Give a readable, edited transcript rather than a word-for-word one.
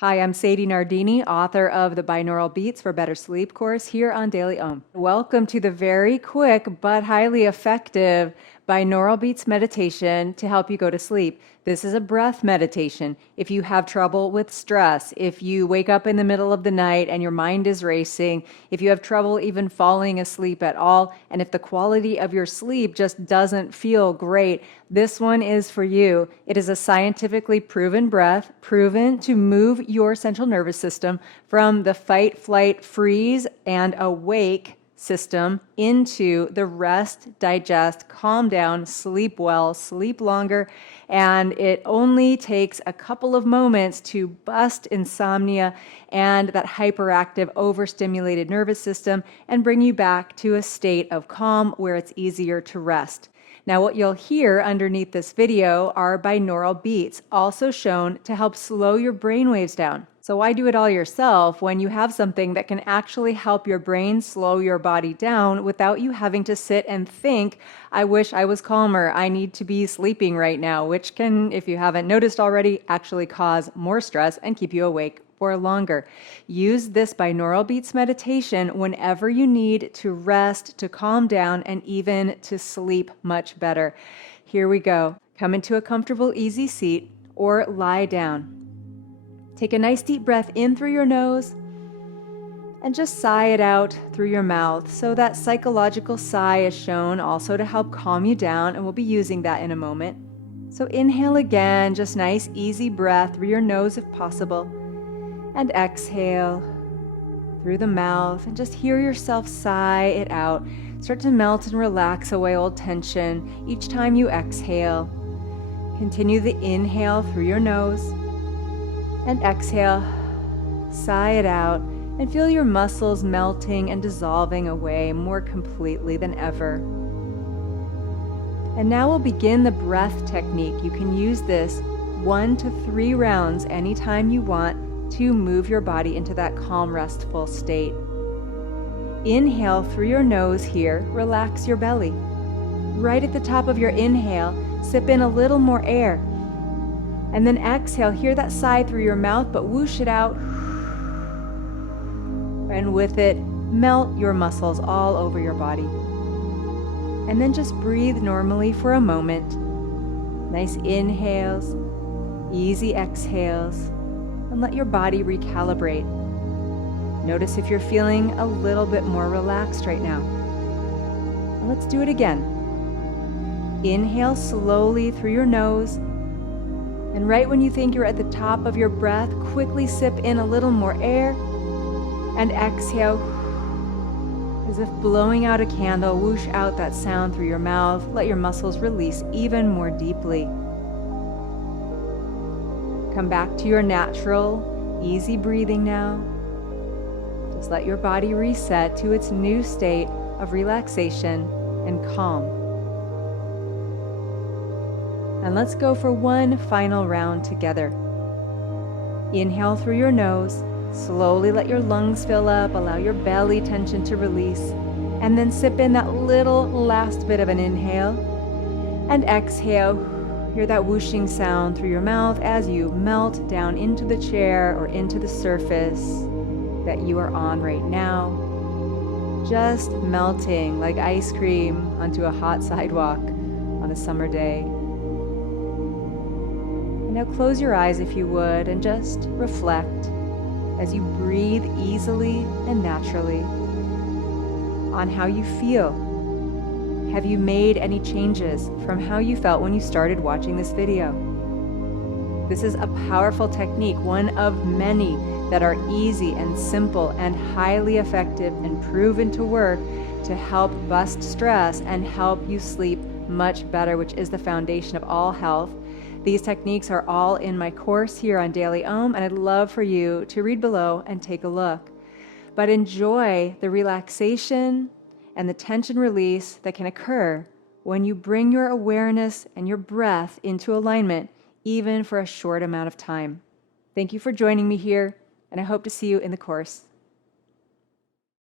Hi, I'm Sadie Nardini, author of the Binaural Beats for Better Sleep course here on Daily Om. Welcome to the very quick but highly effective binaural beats meditation to help you go to sleep. This is a breath meditation. If you have trouble with stress, if you wake up in the middle of the night and your mind is racing, if you have trouble even falling asleep at all, and if the quality of your sleep just doesn't feel great, this one is for you. It is a scientifically proven breath, proven to move your central nervous system from the fight, flight, freeze, and awake system into the rest, digest, calm down, sleep well, sleep longer. And it only takes a couple of moments to bust insomnia and that hyperactive, overstimulated nervous system and bring you back to a state of calm where it's easier to rest. Now, what you'll hear underneath this video are binaural beats, also shown to help slow your brain waves down. So why do it all yourself when you have something that can actually help your brain slow your body down without you having to sit and think, I wish I was calmer, I need to be sleeping right now, which can, if you haven't noticed already, actually cause more stress and keep you awake for longer. Use this binaural beats meditation whenever you need to rest, to calm down, and even to sleep much better. Here we go. Come into a comfortable, easy seat or lie down. Take a nice deep breath in through your nose and just sigh it out through your mouth. So that psychological sigh is shown also to help calm you down, and we'll be using that in a moment. So inhale again, just nice, easy breath through your nose if possible. And exhale through the mouth, and just hear yourself sigh it out. Start to melt and relax away old tension each time you exhale. Continue the inhale through your nose and exhale, sigh it out, and feel your muscles melting and dissolving away more completely than ever. And now we'll begin the breath technique. You can use this 1 to 3 rounds anytime you want to move your body into that calm, restful state. Inhale through your nose here, relax your belly. Right at the top of your inhale, sip in a little more air. And then exhale, hear that sigh through your mouth, but whoosh it out. And with it, melt your muscles all over your body. And then just breathe normally for a moment. Nice inhales, easy exhales, and let your body recalibrate. Notice if you're feeling a little bit more relaxed right now. And let's do it again. Inhale slowly through your nose. And right when you think you're at the top of your breath, quickly sip in a little more air and exhale as if blowing out a candle. Whoosh out that sound through your mouth. Let your muscles release even more deeply. Come back to your natural, easy breathing now. Just let your body reset to its new state of relaxation and calm. And let's go for one final round together. Inhale through your nose. Slowly let your lungs fill up. Allow your belly tension to release. And then sip in that little last bit of an inhale. And exhale. Hear that whooshing sound through your mouth as you melt down into the chair or into the surface that you are on right now. Just melting like ice cream onto a hot sidewalk on a summer day. Now close your eyes if you would and just reflect as you breathe easily and naturally on how you feel. Have you made any changes from how you felt when you started watching this video? This is a powerful technique, one of many that are easy and simple and highly effective and proven to work to help bust stress and help you sleep much better, which is the foundation of all health. These techniques are all in my course here on Daily Om, and I'd love for you to read below and take a look. But enjoy the relaxation and the tension release that can occur when you bring your awareness and your breath into alignment, even for a short amount of time. Thank you for joining me here, and I hope to see you in the course.